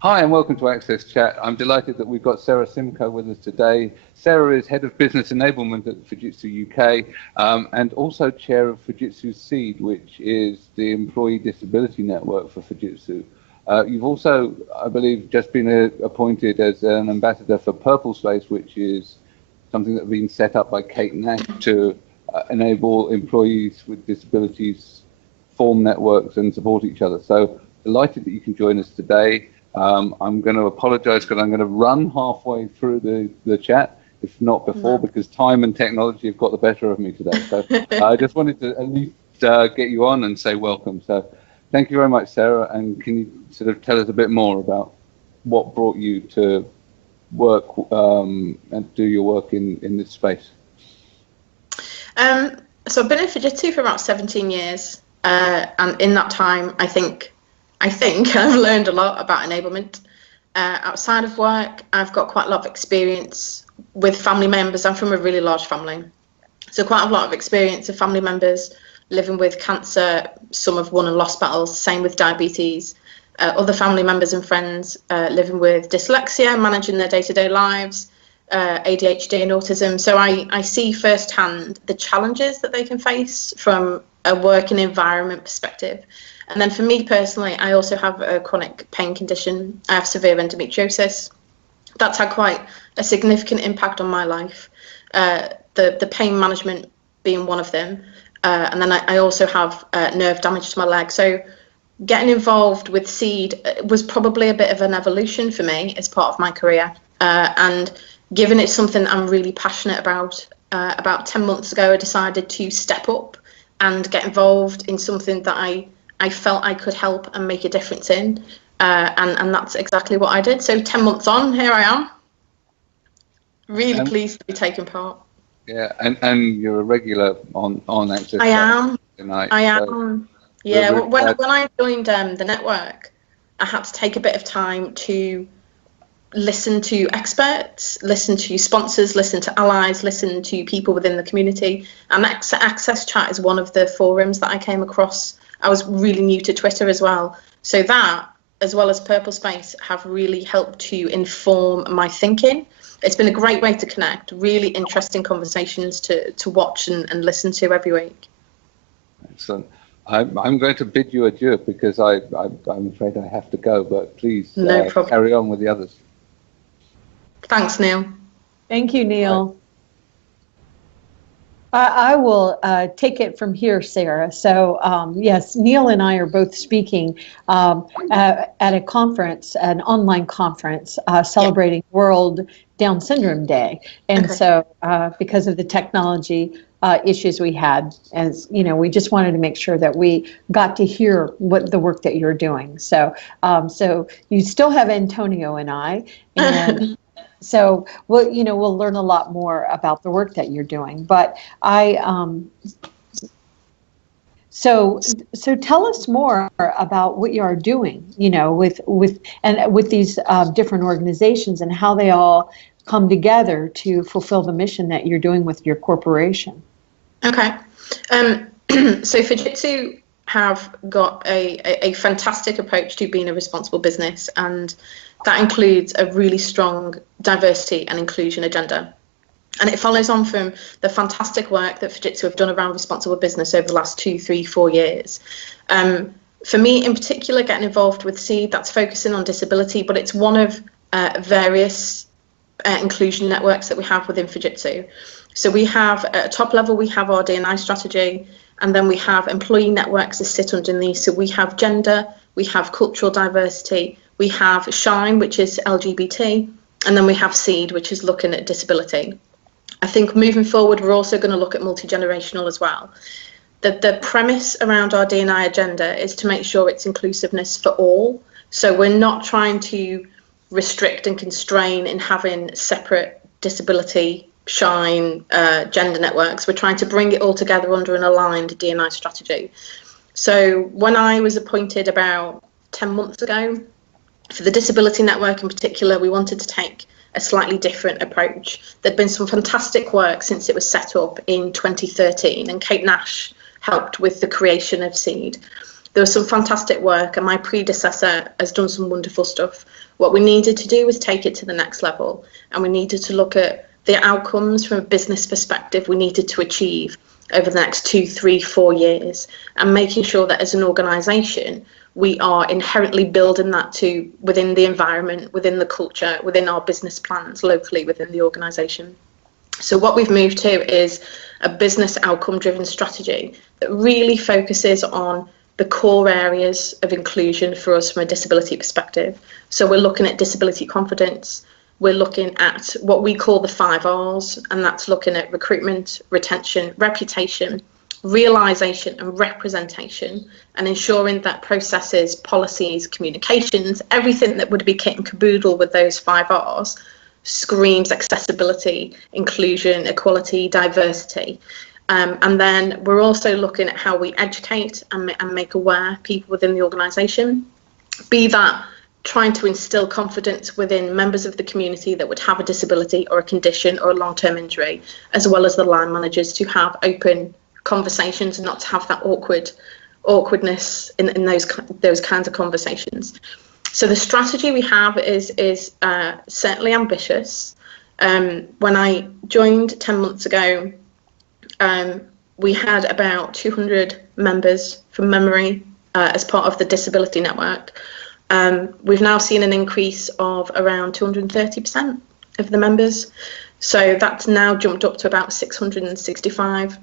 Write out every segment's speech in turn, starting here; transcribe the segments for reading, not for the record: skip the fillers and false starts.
Hi and welcome to AXSchat. I'm delighted that we've got Sarah Simcoe with us today. Sarah is Head of Business Enablement at Fujitsu UK and also Chair of Fujitsu Seed, which is the employee disability network for Fujitsu. You've also, I believe, just been appointed as an ambassador for Purple Space, which is something that's been set up by Kate Nash to enable employees with disabilities form networks and support each other. So delighted that you can join us today. I'm going to apologize because I'm going to run halfway through the chat, if not before, because time and technology have got the better of me today. So I just wanted to at least get you on and say welcome. So thank you very much, Sarah. And can you sort of tell us a bit more about what brought you to work and do your work in this space? So I've been in Fujitsu for about 17 years. And in that time, I think I've learned a lot about enablement. Outside of work, I've got quite a lot of experience with family members. I'm from a really large family, so quite a lot of experience of family members living with cancer. Some have won and lost battles, same with diabetes. Other family members and friends living with dyslexia, managing their day-to-day lives, ADHD and autism. So I see firsthand the challenges that they can face from a working environment perspective. And then for me personally, I also have a chronic pain condition. I have severe endometriosis. That's had quite a significant impact on my life. The pain management being one of them. And then I also have nerve damage to my leg. So getting involved with Seed was probably a bit of an evolution for me as part of my career. And given it's something I'm really passionate about 10 months ago, I decided to step up and get involved in something that I felt I could help and make a difference in, and that's exactly what I did. So 10 months on, here I am, really pleased to be taking part. Yeah, and you're a regular on AXSchat. I am. Tonight, I am. Yeah, when I joined the network, I had to take a bit of time to listen to experts, listen to sponsors, listen to allies, listen to people within the community. And AXSchat is one of the forums that I came across. I was really new to Twitter as well. So that, as well as Purple Space, have really helped to inform my thinking. It's been a great way to connect, really interesting conversations to watch and listen to every week. Excellent. I'm going to bid you adieu because I'm afraid I have to go, but please carry on with the others. Thanks, Neil. Thank you, Neil. I will take it from here, Sarah. So yes, Neil and I are both speaking at a conference, an online conference, celebrating World Down Syndrome Day. And so because of the technology issues we had, as you know, we just wanted to make sure that we got to hear what the work that you're doing. So so you still have Antonio and I, and so we'll learn a lot more about the work that you're doing. But so tell us more about what you are doing, with these different organizations and how they all come together to fulfill the mission that you're doing with your corporation. Okay. So Fujitsu have got a fantastic approach to being a responsible business, and that includes a really strong diversity and inclusion agenda. And it follows on from the fantastic work that Fujitsu have done around responsible business over the last 2, 3, 4 years. For me in particular, getting involved with Seed, that's focusing on disability, but it's one of various inclusion networks that we have within Fujitsu. So we have, at a top level, we have our D&I strategy, and then we have employee networks that sit underneath. So we have gender, we have cultural diversity, we have Shine, which is LGBT, and then we have Seed, which is looking at disability. I think moving forward, we're also going to look at multi-generational as well. The premise around our D&I agenda is to make sure it's inclusiveness for all. So we're not trying to restrict and constrain in having separate disability, Shine, gender networks. We're trying to bring it all together under an aligned D&I strategy. So when I was appointed about 10 months ago, for the disability network in particular, we wanted to take a slightly different approach. There'd been some fantastic work since it was set up in 2013, and Kate Nash helped with the creation of Seed. there was some fantastic work, and my predecessor has done some wonderful stuff. What we needed to do was take it to the next level, and we needed to look at the outcomes from a business perspective we needed to achieve over the next 2, 3, 4 years, and making sure that as an organisation, we are inherently building that to within the environment, within the culture, within our business plans locally within the organisation. So what we've moved to is a business outcome driven strategy that really focuses on the core areas of inclusion for us from a disability perspective. So we're looking at disability confidence, we're looking at what we call the 5 R's, and that's looking at recruitment, retention, reputation, realisation and representation, and ensuring that processes, policies, communications, everything that would be kit and caboodle with those 5 R's screams accessibility, inclusion, equality, diversity. And then we're also looking at how we educate and make aware people within the organisation, be that trying to instill confidence within members of the community that would have a disability or a condition or a long-term injury, as well as the line managers to have open conversations and not to have that awkwardness in those kinds of conversations. So the strategy we have is certainly ambitious. When I joined 10 months ago, we had about 200 members from memory as part of the disability network. We've now seen an increase of around 230% of the members. So that's now jumped up to about 665.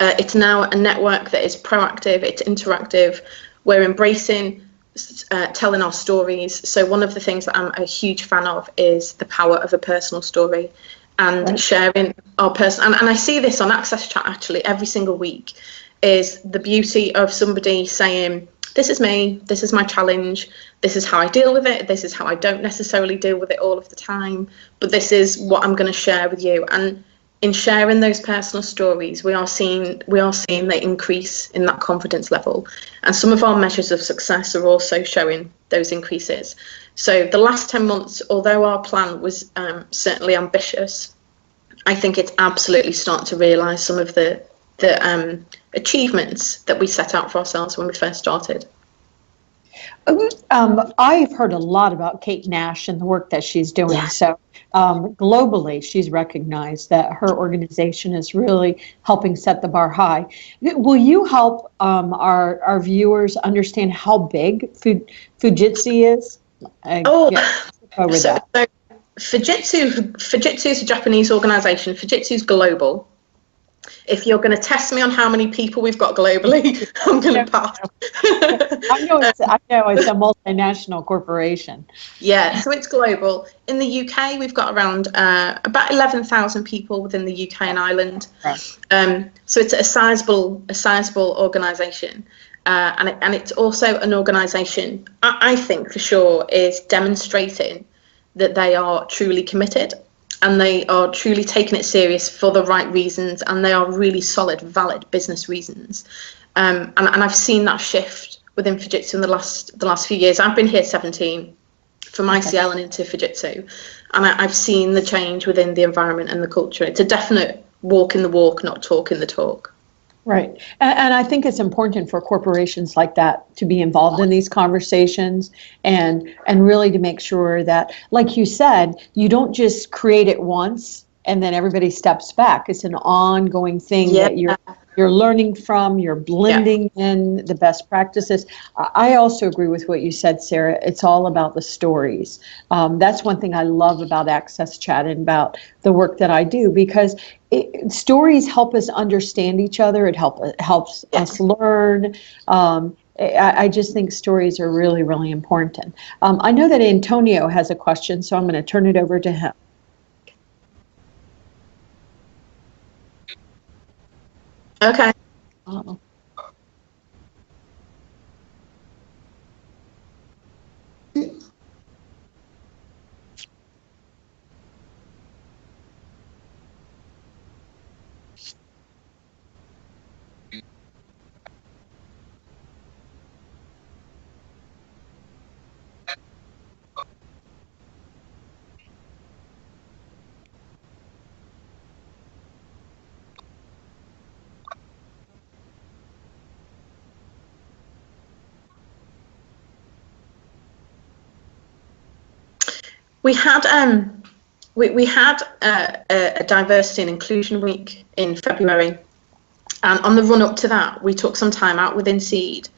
It's now a network that is proactive, it's interactive. We're embracing telling our stories. So one of the things that I'm a huge fan of is the power of a personal story and sharing our person. And I see this on AXSchat actually every single week, is the beauty of somebody saying, this is me, this is my challenge, this is how I deal with it, this is how I don't necessarily deal with it all of the time, but this is what I'm going to share with you. And in sharing those personal stories, we are seeing the increase in that confidence level. And some of our measures of success are also showing those increases. So the last 10 months, although our plan was certainly ambitious, I think it's absolutely starting to realise some of the achievements that we set out for ourselves when we first started. I've heard a lot about Kate Nash and the work that she's doing. Yeah. So globally, she's recognized that her organization is really helping set the bar high. Will you help our viewers understand how big Fujitsu is? So Fujitsu is a Japanese organization. Fujitsu is global. If you're going to test me on how many people we've got globally, I'm going to pass. I know it's a multinational corporation. Yeah, so it's global. In the UK, we've got around about 11,000 people within the UK and Ireland. Right. So it's a sizable organisation, and it's also an organisation I think for sure is demonstrating that they are truly committed. And they are truly taking it serious for the right reasons, and they are really solid, valid business reasons. And I've seen that shift within Fujitsu in the last few years. I've been here 17 from ICL and into Fujitsu, and I've seen the change within the environment and the culture. It's a definite walk in the walk, not talk in the talk. Right. And I think it's important for corporations like that to be involved in these conversations and really to make sure that, like you said, you don't just create it once and then everybody steps back. It's an ongoing thing that you're learning from, you're blending in the best practices. I also agree with what you said, Sarah. It's all about the stories. That's one thing I love about AXSchat and about the work that I do, because stories help us understand each other. It helps us learn. I just think stories are really, really important. I know that Antonio has a question, so I'm going to turn it over to him. Okay. Oh. We had we had a diversity and inclusion week in February, and on the run up to that, we took some time out within Seed,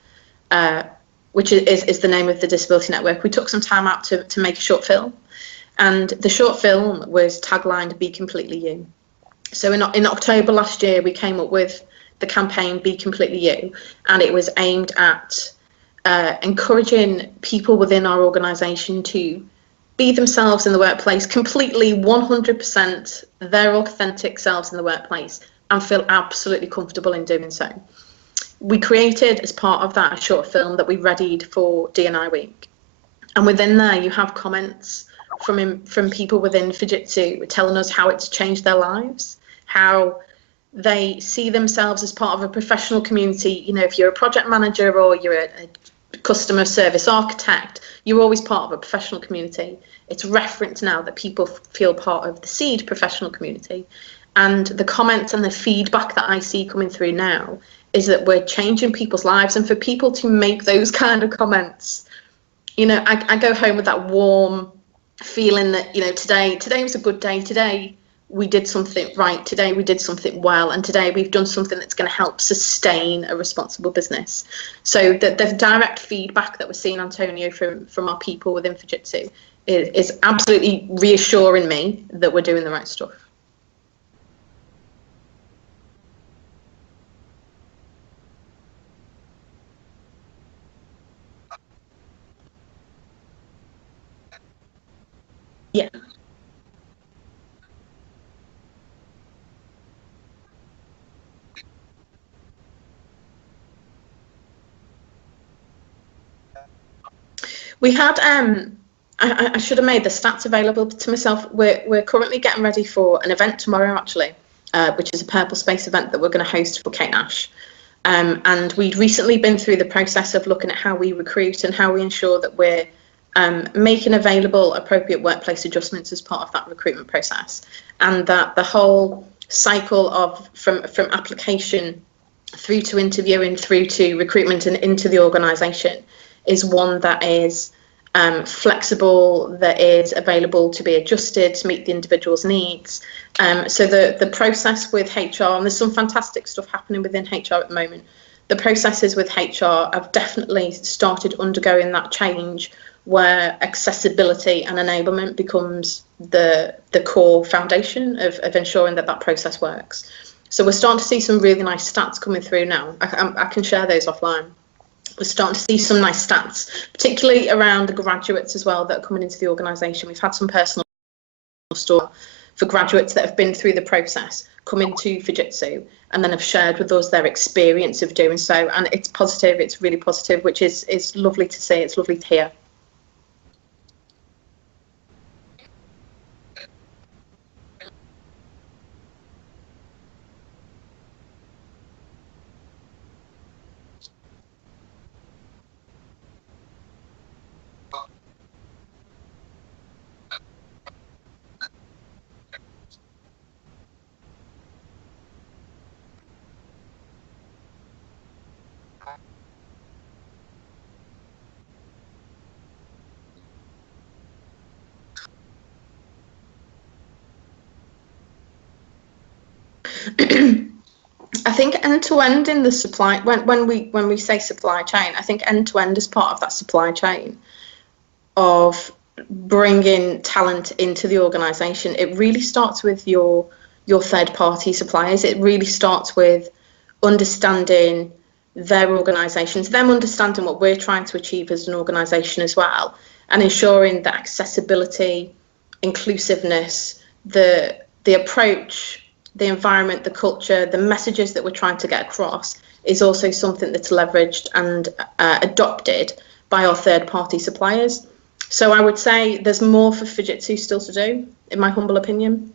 which is the name of the disability network. We took some time out to make a short film, and the short film was taglined "Be Completely You." So in October last year, we came up with the campaign "Be Completely You," and it was aimed at encouraging people within our organisation to be themselves in the workplace, completely 100% their authentic selves in the workplace, and feel absolutely comfortable in doing so. We created, as part of that, a short film that we readied for D&I Week. And within there, you have comments from people within Fujitsu telling us how it's changed their lives, how they see themselves as part of a professional community. You know, if you're a project manager or you're a customer service architect, you're always part of a professional community. It's referenced now that people feel part of the Seed professional community. And the comments and the feedback that I see coming through now is that we're changing people's lives. And for people to make those kind of comments, you know, I go home with that warm feeling that, you know, today was a good day. Today we did something right. Today we did something well. And today we've done something that's going to help sustain a responsible business. So the direct feedback that we're seeing, Antonio, from our people within Fujitsu is absolutely reassuring me that we're doing the right stuff. Yeah. We had I should have made the stats available to myself. We're currently getting ready for an event tomorrow, actually, which is a Purple Space event that we're going to host for Kate Nash. And we'd recently been through the process of looking at how we recruit and how we ensure that we're making available appropriate workplace adjustments as part of that recruitment process, and that the whole cycle of from application through to interviewing through to recruitment and into the organisation is one that is flexible, that is available to be adjusted to meet the individual's needs. So the process with HR, and there's some fantastic stuff happening within HR at the moment, the processes with HR have definitely started undergoing that change where accessibility and enablement becomes the core foundation of ensuring that process works. So we're starting to see some really nice stats coming through now. I can share those offline. We're starting to see some nice stats, particularly around the graduates as well that are coming into the organisation. We've had some personal stories for graduates that have been through the process, come into Fujitsu, and then have shared with us their experience of doing so. And it's positive, it's really positive, which is lovely to see, it's lovely to hear. I think end-to-end in the supply, when we say supply chain, I think end-to-end is part of that supply chain of bringing talent into the organisation. It really starts with your third-party suppliers. It really starts with understanding their organisations, them understanding what we're trying to achieve as an organisation as well, and ensuring that accessibility, inclusiveness, the approach, the environment, the culture, the messages that we're trying to get across is also something that's leveraged and adopted by our third-party suppliers. So I would say there's more for Fujitsu still to do, in my humble opinion.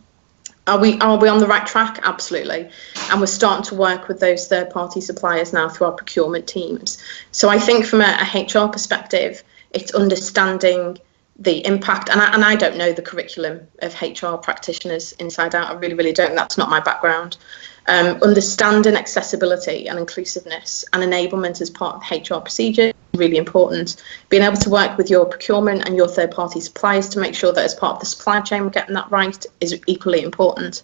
Are we on the right track? Absolutely. And we're starting to work with those third-party suppliers now through our procurement teams. So I think from a HR perspective, it's understanding the impact, and I don't know the curriculum of HR practitioners inside out. I really, really don't. That's not my background. Understanding accessibility and inclusiveness and enablement as part of HR procedures, really important. Being able to work with your procurement and your third-party suppliers to make sure that as part of the supply chain we're getting that right is equally important.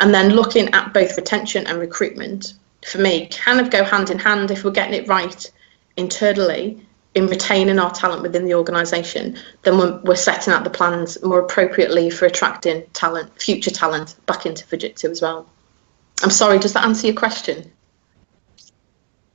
And then looking at both retention and recruitment, for me, kind of go hand in hand. If we're getting it right internally in retaining our talent within the organisation, then we're setting out the plans more appropriately for attracting talent, future talent, back into Fujitsu as well. I'm sorry, does that answer your question?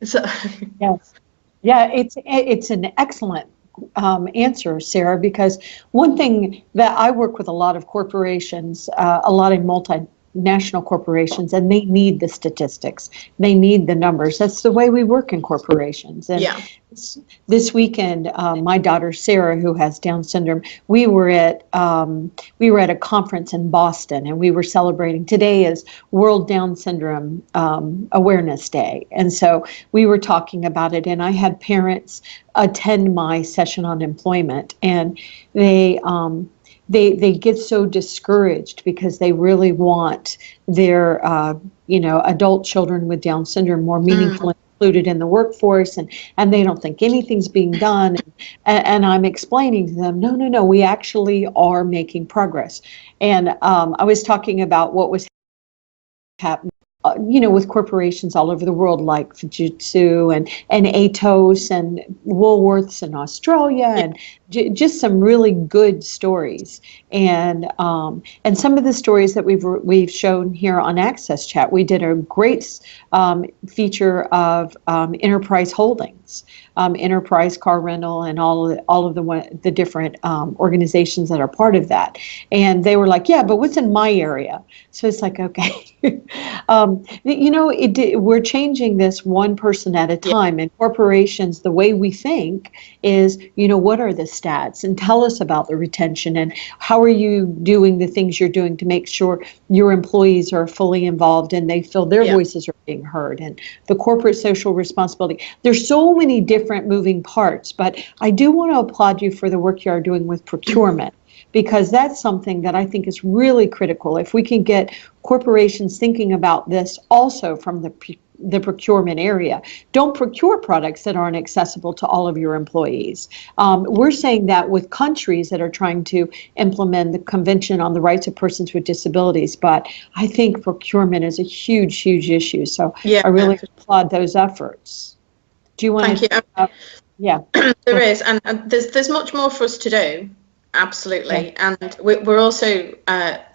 Yes. Yeah, it's an excellent answer, Sarah, because one thing that I work with a lot of corporations, a lot of multinational corporations, and they need the statistics. They need the numbers. That's the way we work in corporations. And yeah. This weekend, my daughter Sarah, who has Down syndrome, we were at a conference in Boston, and we were celebrating. Today is World Down Syndrome Awareness Day, and so we were talking about it. And I had parents attend my session on employment, and they get so discouraged because they really want their adult children with Down syndrome more meaningful. Included in the workforce, and they don't think anything's being done. And I'm explaining to them, no, we actually are making progress. And I was talking about what was happening, with corporations all over the world like Fujitsu and Atos and Woolworths in Australia, and just some really good stories. And some of the stories that we've shown here on AXSchat, we did a great feature of Enterprise Holdings, Enterprise Car Rental, and all of the different organizations that are part of that. And they were like, yeah, but what's in my area? So it's like, okay, we're changing this one person at a time. And corporations, the way we think is, what are the stats, and tell us about the retention, and how are you doing the things you're doing to make sure your employees are fully involved and they feel their voices are being heard, and the corporate social responsibility. There's so many different moving parts, but I do want to applaud you for the work you are doing with procurement, because that's something that I think is really critical. If we can get corporations thinking about this also from the procurement area. Don't procure products that aren't accessible to all of your employees. We're saying that with countries that are trying to implement the Convention on the Rights of Persons with Disabilities, but I think procurement is a huge, huge issue. So I really applaud those efforts. Do you want to? Thank you. Yeah. There is, and there's much more for us to do. Absolutely. Yeah. And we're also,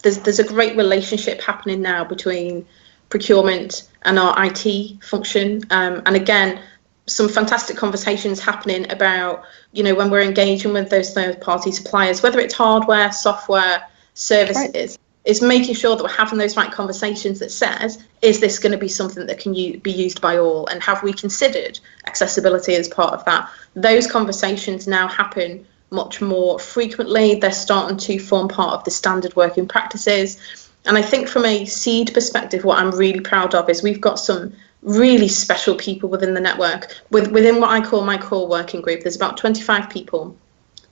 there's a great relationship happening now between procurement and our IT function. And again, some fantastic conversations happening about, when we're engaging with those third-party suppliers, whether it's hardware, software, services, is making sure that we're having those right conversations that says, is this going to be something that can be used by all? And have we considered accessibility as part of that? Those conversations now happen much more frequently. They're starting to form part of the standard working practices. And I think from a seed perspective, what I'm really proud of is we've got some really special people within the network. Within what I call my core working group, there's about 25 people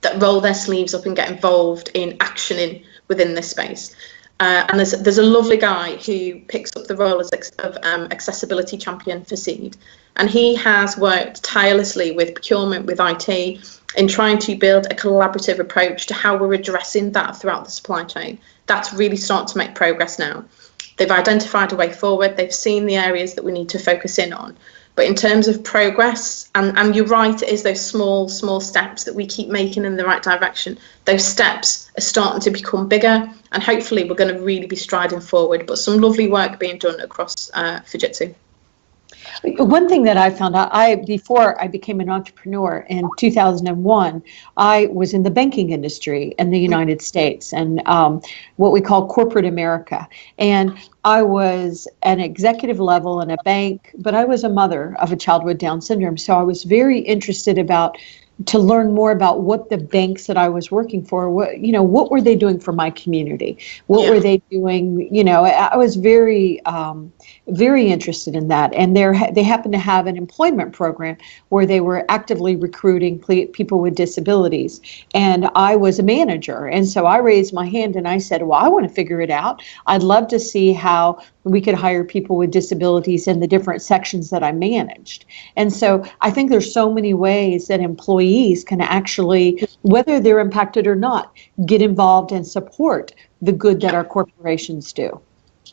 that roll their sleeves up and get involved in actioning within this space. And there's a lovely guy who picks up the role of accessibility champion for Seed. And he has worked tirelessly with procurement, with IT, in trying to build a collaborative approach to how we're addressing that throughout the supply chain. That's really starting to make progress now. They've identified a way forward. They've seen the areas that we need to focus in on. But in terms of progress, and you're right, it is those small steps that we keep making in the right direction. Those steps are starting to become bigger, and hopefully we're going to really be striding forward. But some lovely work being done across Fujitsu. One thing that I found out, before I became an entrepreneur in 2001, I was in the banking industry in the United States, and what we call corporate America. And I was an executive level in a bank, but I was a mother of a child with Down syndrome. So I was very interested to learn more about what the banks that I was working for, what were they doing for my community? What were they doing? I was very, very interested in that. And they happened to have an employment program where they were actively recruiting people with disabilities. And I was a manager. And so I raised my hand and I said, well, I want to figure it out. I'd love to see how we could hire people with disabilities in the different sections that I managed. And so I think there's so many ways that employees can actually, whether they're impacted or not, get involved and support the good that our corporations do.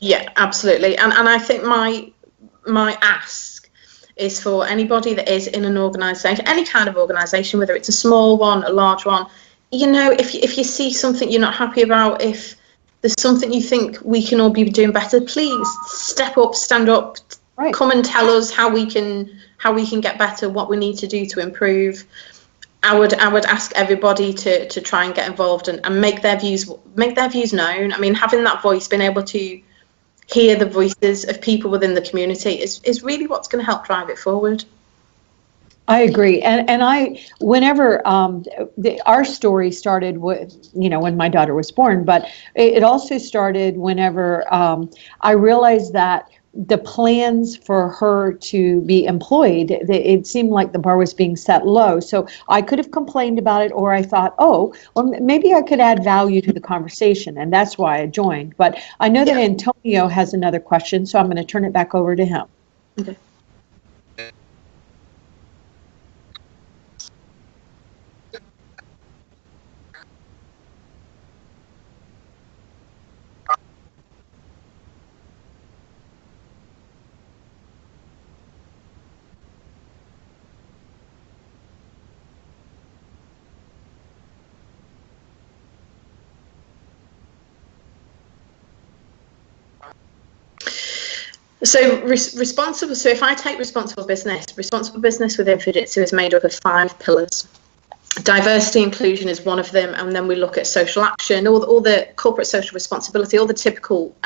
Yeah, absolutely. And I think my ask is for anybody that is in an organisation, any kind of organisation, whether it's a small one, a large one, you know, if you see something you're not happy about, if there's something you think we can all be doing better, please step up, stand up, right. Come and tell us how we can get better, what we need to do to improve. I would ask everybody to try and get involved and make their views known. I mean, having that voice, being able to hear the voices of people within the community is really what's going to help drive it forward. I agree. And whenever our story started with, when my daughter was born, but it also started whenever I realized that the plans for her to be employed, it seemed like the bar was being set low. So I could have complained about it, or I thought, well, maybe I could add value to the conversation. And that's why I joined. But I know that Antonio has another question, so I'm going to turn it back over to him. Okay. So responsible. So if I take responsible business within Fujitsu is made up of 5 pillars. Diversity inclusion is one of them, and then we look at social action, all the corporate social responsibility, all the typical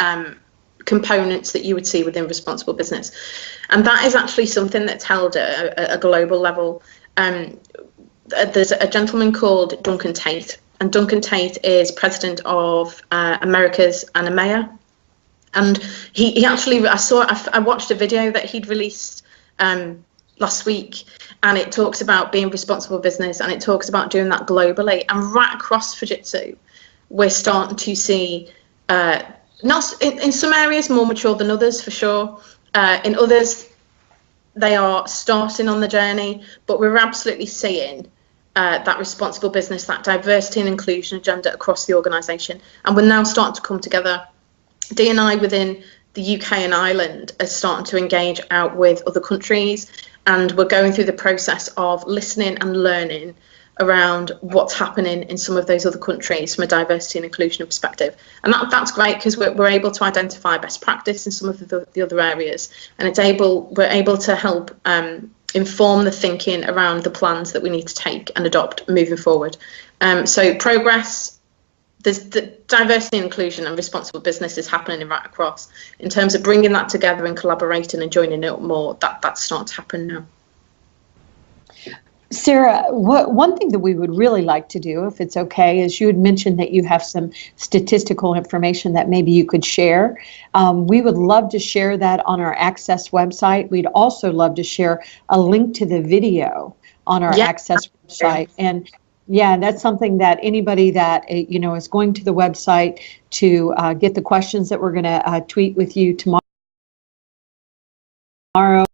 components that you would see within responsible business, and that is actually something that's held at a global level. There's a gentleman called Duncan Tate, and Duncan Tate is president of Americas and EMEA. And he actually, I watched a video that he'd released last week, and it talks about being responsible business, and it talks about doing that globally. And right across Fujitsu, we're starting to see, not in some areas more mature than others for sure. In others, they are starting on the journey, but we're absolutely seeing that responsible business, that diversity and inclusion agenda across the organisation, and we're now starting to come together. D&I within the UK and Ireland are starting to engage out with other countries, and we're going through the process of listening and learning around what's happening in some of those other countries from a diversity and inclusion perspective. And that's great, because we're able to identify best practice in some of the other areas, and we're able to help inform the thinking around the plans that we need to take and adopt moving forward. So progress. There's the diversity and inclusion and responsible business is happening right across. In terms of bringing that together and collaborating and joining it more, that's starting to happen now. Sarah, one thing that we would really like to do, if it's okay, is you had mentioned that you have some statistical information that maybe you could share. We would love to share that on our AXSchat website. We'd also love to share a link to the video on our AXSchat website. And yeah, that's something that anybody that is going to the website to get the questions that we're going to tweet with you tomorrow,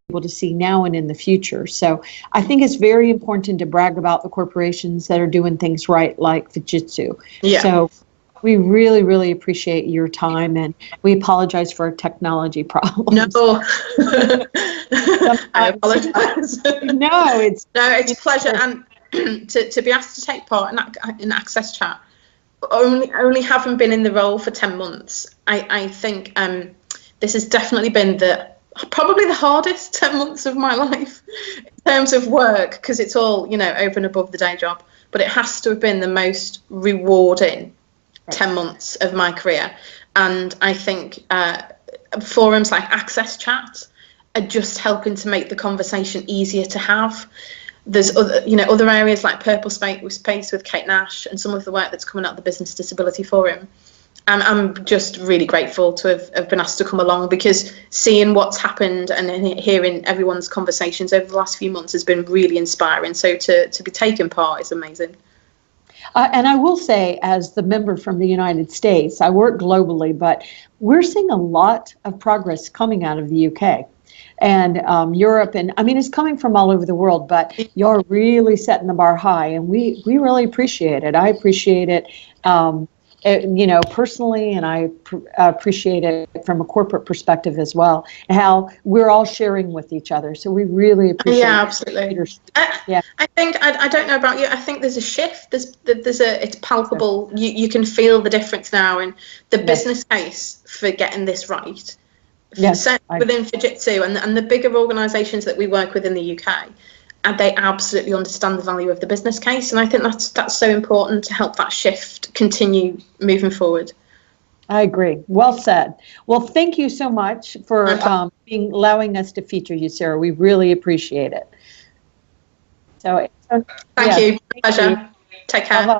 able to see now and in the future. So I think it's very important to brag about the corporations that are doing things right, like Fujitsu. Yeah. So we really, really appreciate your time, and we apologize for our technology problems. No, I apologize. No, it's a pleasure. And to be asked to take part in AXSchat, only having been in the role for 10 months, I think this has definitely been probably the hardest 10 months of my life in terms of work, because it's all over and above the day job, but it has to have been the most rewarding 10 months of my career. And I think forums like AXSchat are just helping to make the conversation easier to have. There's other areas like Purple Space with Kate Nash and some of the work that's coming out of the Business Disability Forum. I'm just really grateful to have been asked to come along, because seeing what's happened and hearing everyone's conversations over the last few months has been really inspiring. So to be taking part is amazing. And I will say, as the member from the United States, I work globally, but we're seeing a lot of progress coming out of the UK and Europe. And I mean, it's coming from all over the world, but you're really setting the bar high. And we really appreciate it. I appreciate it. Personally, and I appreciate it from a corporate perspective as well, how we're all sharing with each other. So we really appreciate Yeah, absolutely. I think, I don't know about you, I think there's a shift. It's palpable. You can feel the difference now in the business case for getting this right. Yes, within Fujitsu and the bigger organisations that we work with in the UK, and they absolutely understand the value of the business case, and I think that's so important to help that shift continue moving forward. I agree. Well said. Well, thank you so much for allowing us to feature you, Sarah. We really appreciate it. So thank you. Pleasure. Take care. Bye-bye.